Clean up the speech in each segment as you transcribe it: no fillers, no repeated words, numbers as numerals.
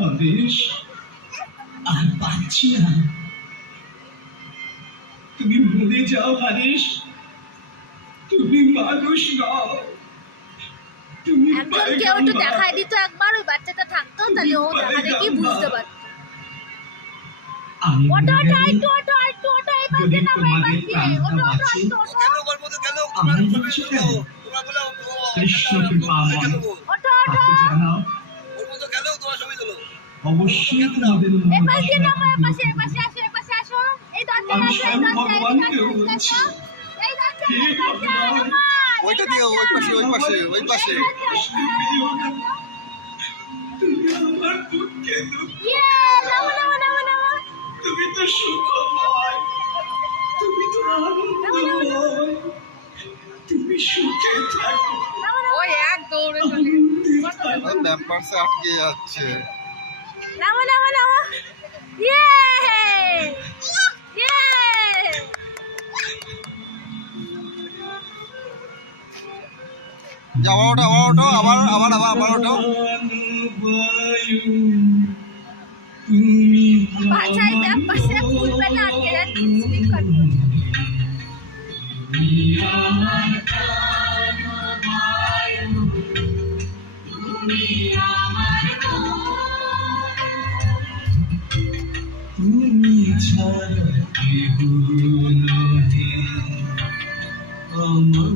হরেশ, আর পাচ্ছি না। তুমি মরে যাও হরেশ, তুমি মানুষ নও। একজন কেউ একটু দেখাই দিত একবার, ওই বাচ্চাটা থাকতো, তাহলে ও দেখা দেখি বুঝতে পারতো। ওটা ওটা একটু ওটা একটু ওটা এই পাশে নামো, এই পাশে ওটা ওটা একটু ওটা কৃষ্ণ কৃপাময় ওটা ওটা জানাও। অবশ্যই তোমাদের এই পাশে নামো, এই পাশে আসো, এই পাশে আসো, এই দরজা আসো, এই দরজা আসো, এই দরজা ওইটা দিয়ে ওই পাশে ওই পাশে ওই পাশে আমার দুঃখে দুঃখ, নামো নামো নামো নামো, তুমি তো সুখময়, তুমি তো আনন্দময়, তুমি সুখে থাকো। ওই এক দৌড়ে চলে ল্যাম্পার্সে আটকে যাচ্ছে। নামো নামো নামো, ইয়ে ইয়ে যাও ওঠো ওঠো আবার আবার আবার আবার ওঠো। বাচ্চাই ব্যাগ পাশে ফুল পেটা আটকে যাচ্ছে, স্লিপ করছে। তুমি ছাড়া কেহ নহে আমার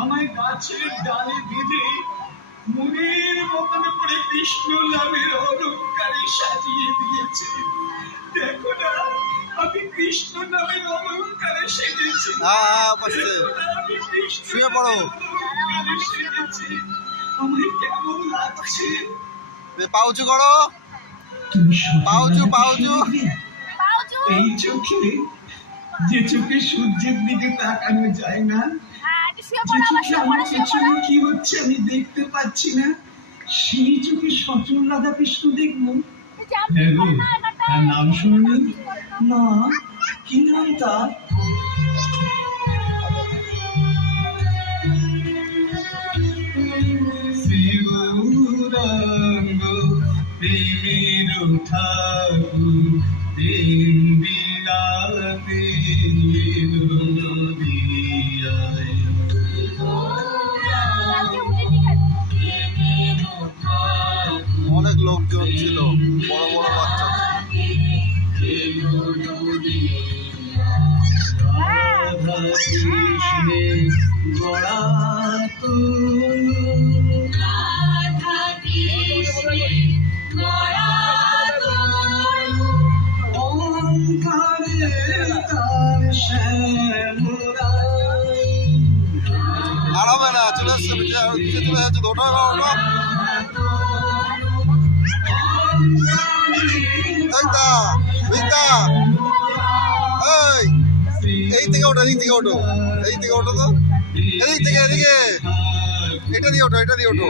আমায় গাছের ডালে বেঁধে মনের মতন করে কৃষ্ণ নামের অলঙ্কারে সাজিয়ে দিয়েছে। দেখো না, আমি কৃষ্ণ নামের অলঙ্কারে সেজেছি। বসে শুয়ে পড়ো। আমায় কেমন লাগছে? পাউচু করো, পাউচু পাউচু। এই চোখে, যে চোখে সূর্যের দিকে তাকানো যায় না, যে চোখে আমার পেছনে কি হচ্ছে আমি দেখতে পাচ্ছি না, সেই চোখে সচল রাধা কৃষ্ণ দেখবো। তার নাম শুনুন না, কি নাম তার? শিবরাঙ্গ প্রেমের ঠাকুর প্রেম বিলাতে নদিয়ায়। অনেক লোকজন ছিল, বড় বড় বাচ্চা। রাধা কৃষ্ণে গড়া আর হবে না, চলে আসছে চলে যাচ্ছে। ওঠো এই থেকে ওঠো, এদিক থেকে ওঠো, এই থেকে ওঠো তো, এদিক থেকে এদিকে, এটা দিয়ে ওঠো, এটা দিয়ে ওঠো,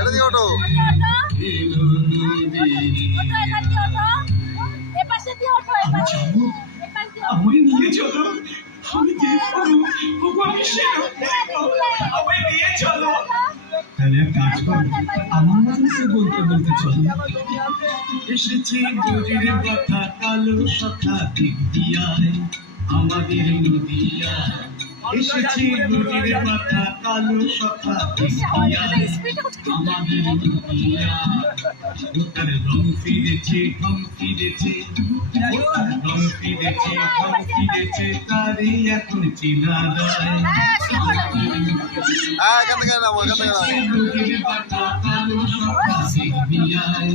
এটা দিয়ে ওঠো। আমায় নিয়ে চলো, আমি দেখবো, আমায় নিয়ে চলো। তাহলে এক কাজ করো, আমার মতো বলতে বলতে চলো। এসেছে গরির কথা কালো সখা দিক দিয়ায় আমাদের নদিয়ায়, এসেছে গরির কথা কালো সখা দিক দিয়ায় আমাদের নদিয়ায়। ওটার রং ফিরেছে, ঢং ফিরেছে, রং ফিরেছে, ঢং ফিরেছে, তারই এখন চেনা যায়। এখান থেকে নামো, এখান থেকে নামো। গরির কথা কালো সখা দিক দিয়ায়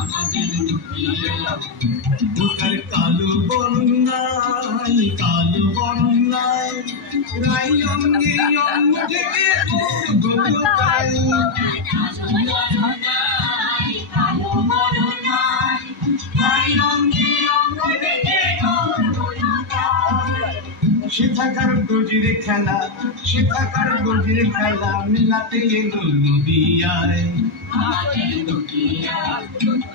আমাদের নদিয়ায়। ওটার কালো বন্যায়, কালো বন্যায়, রাই অঙ্গে অঙ্গ থেকে গোলকায়। সে থাকার গজির খেলা, সে থাকার গজির খেলা মেলাতে এলো নদিয়ায়।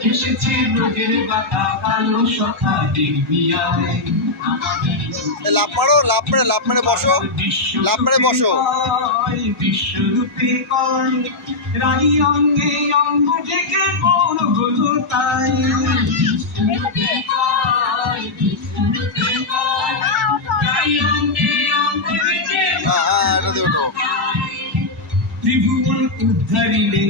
এসেছে ব্রজের বাতা কালো সখা দেখবি আয়। লাভ মারো, লাভ মেরে বসো, লাভ মেরে বসো। বিশ্বরূপে কয় রানী অঙ্গে অঙ্গ থেকে কোন হলো তাই। ত্রিভুবন উদ্ধারিলে,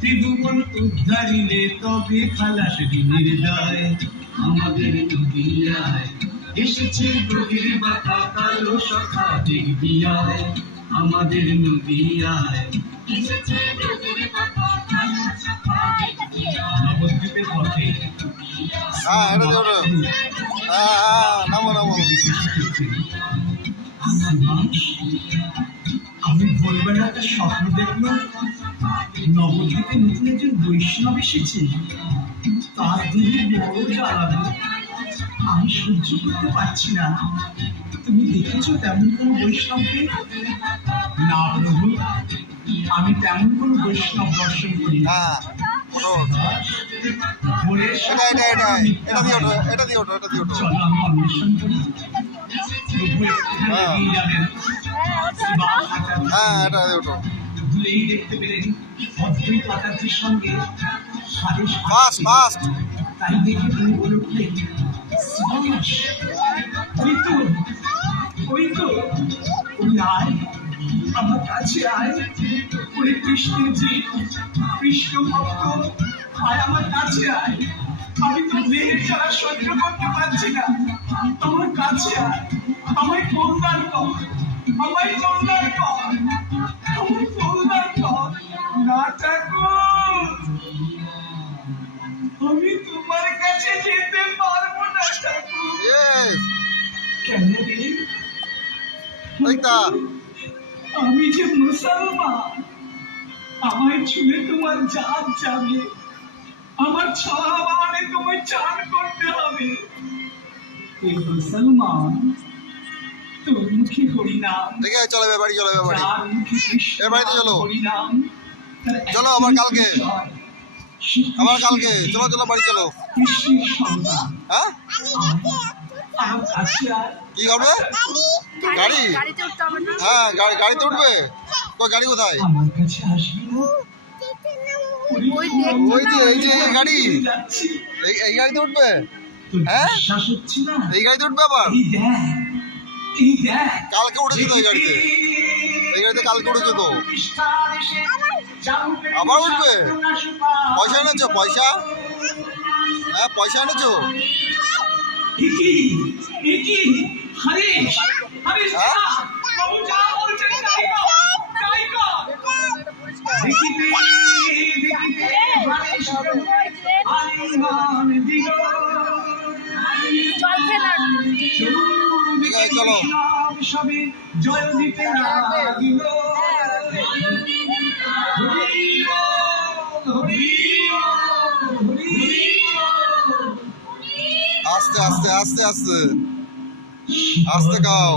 ত্রিভুবন উদ্ধারিলে তবে খালাস দিনের দায়। আমাদের নদিয়ায় এসেছে ব্রজের বাতা কালো সখা দেখবি আয়। আমাদের নদিয়ায় এসেছে ব্রজের বাতা কালো সখা দেখবি আয়। নবদ্বীপের পথে এটা দিয়ে ওঠো। নামো নামো। আমি ভোরবেলা একটা স্বপ্ন দেখলাম, নবদ্বীপে নতুন একজন বৈষ্ণব এসেছে। তার দিকে বড় জ্বালাবে, আমি সহ্য করতে পারছি না। তুমি দেখেছো তেমন কোন বৈষ্ণবকে? না প্রভু, আমি তেমন কোন বৈষ্ণব দর্শন করি না। চলো আমি অন্বেষণ করি। ভুলেই দেখতে পেলেন অদ্বৈত আচার্যের সঙ্গে তাই দেখে তিনি বলে উঠলেন, ওই তো ওই আয়, আমার কাছে আয়। ওই কৃষ্ণের যে কৃষ্ণ ভক্ত, আয় আমার কাছে আয়। আমি তো দেহের ছাড়া সহ্য করতে পারছি না, আমার কাছে আয়। আমায় কল্যাণ কর, আমায় কল্যাণ কর, আমায় কল্যাণ কর। না ঠাকুর, আমি তোমার কাছে যেতে পারবো না ঠাকুর। কেন রে? আমি যে মুসলমান, আমায় ছুঁয়ে তোমার জাত যাবে, আমার ছাড়া মানে তোমায় চান করতে হবে। এই মুসলমান তোর মুখে হরিনাম, ঠিক আছে চলো বাড়ি, চলো বাড়ি, যার মুখে কৃষ্ণ বাড়িতে চলো। হরিনাম, চলো আবার কালকে, আবার কালকে চলো, চলো বাড়ি চলো। কৃষ্ণের সন্তান। হ্যাঁ আমার কাছে আয়। কি করবে? গাড়ি? হ্যাঁ গাড়িতে উঠবে। কই গাড়ি কোথায়? আমার কাছে আসবি। ওই যে এই যে গাড়ি, এই গাড়িতে উঠবে? হ্যাঁ বিশ্বাস হচ্ছে না? এই গাড়িতে উঠবে আবার? এই দেখ, কালকে উঠেছে তো এই গাড়িতে, এই গাড়িতে কালকে উঠেছে তো। আবার উঠবে? পয়সা এনেছো? পয়সা? হ্যাঁ পয়সা এনেছো? চলো সবে জয় দিতে লাগিল। আস্তে আস্তে আস্তে আস্তে আস্তে গাও।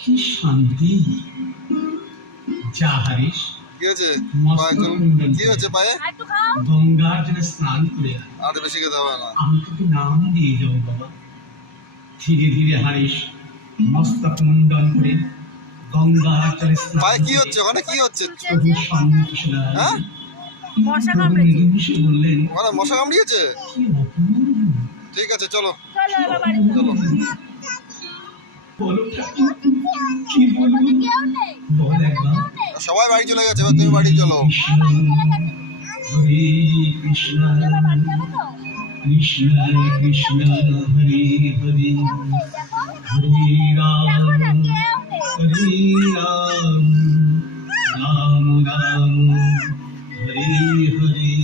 কি শান্তি। যা হারিস, কি হয়েছে? কি হয়েছে পায়ে? গঙ্গার জলে স্নান করে আর বেশি খেতে হবে না। আমি তোকে নাম দিয়ে যাবো বাবা। ধীরে ধীরে হারিস মস্তক মুন্ডন করে গঙ্গার জলে স্নান। পায়ে কি হচ্ছে? ওখানে কি হচ্ছে? হ্যাঁ মশা কামড়েছে। বললেন ওখানে মশা কামড়িয়েছে? ঠিক আছে চলো চলো। কি বলবো? বল একবার। সবাই বাড়ি চলে গেছে, এবার তুমি বাড়ি চলো। হরে কৃষ্ণ কৃষ্ণ কৃষ্ণ হরে হরে, হরে রাম হরে রাম, রাম রাম হরে হরে।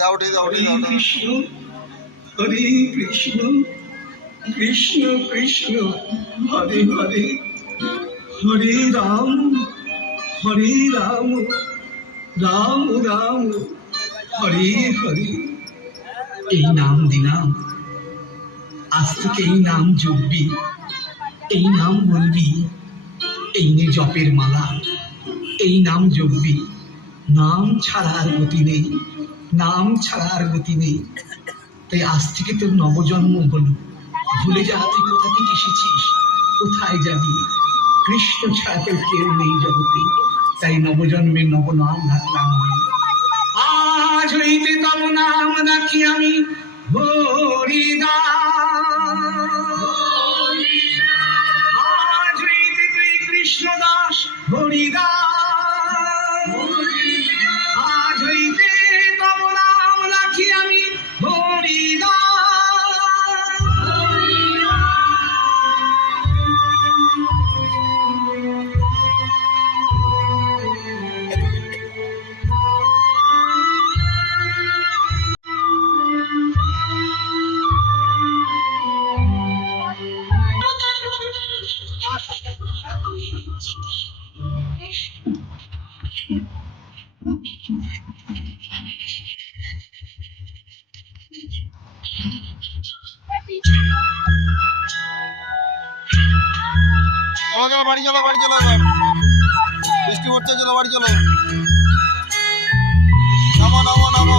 দাউটি দাউটি দাও। কৃষ্ণ হরে কৃষ্ণ কৃষ্ণ কৃষ্ণ হরে হরে, হরে রাম রাম রাম হরে হরে। এই নাম দিলাম আজ থেকে এই নাম জপবি, এই নাম বলবি, এই নে জপের মালা, এই নাম জপবি। নাম ছাড়া আর গতি নেই, নাম ছাড়া আর গতি নেই। তাই আজ থেকে তোর নবজন্ম হলো। ভুলে যা তুই কোথা থেকে এসেছিস, কোথায় যাবি। কৃষ্ণ ছাড়া তোর কেউ নেই জগতে, তাই নবজন্মের নব নাম রাখলাম আমি। আজ হইতে তব নাম রাখি আমি হরিদাস। আজ হইতে তুই কৃষ্ণদাস হরিদাস। আজ হইতে তব নাম রাখি আমি হরিদাস। চলো চলো বাড়ি চলো, বাড়ি চলো, এবার বৃষ্টি পড়ছে, চলো বাড়ি চলো। নামো নামো নামো।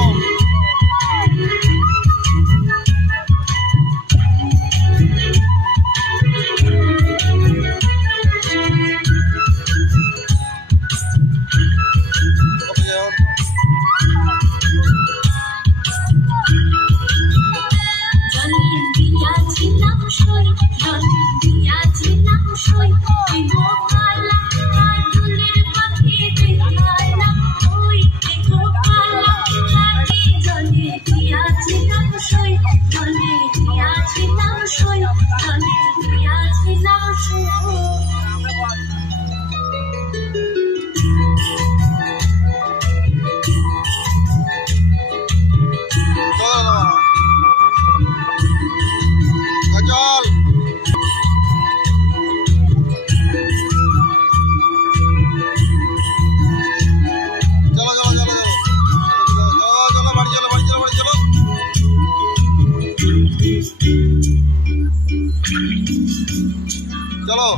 চলো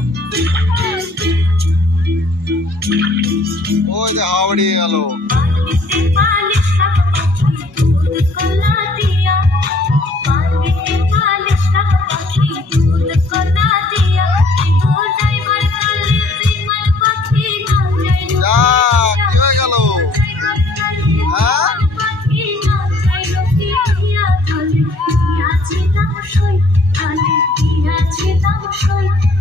ওই যে হাওড়ি গেল। Show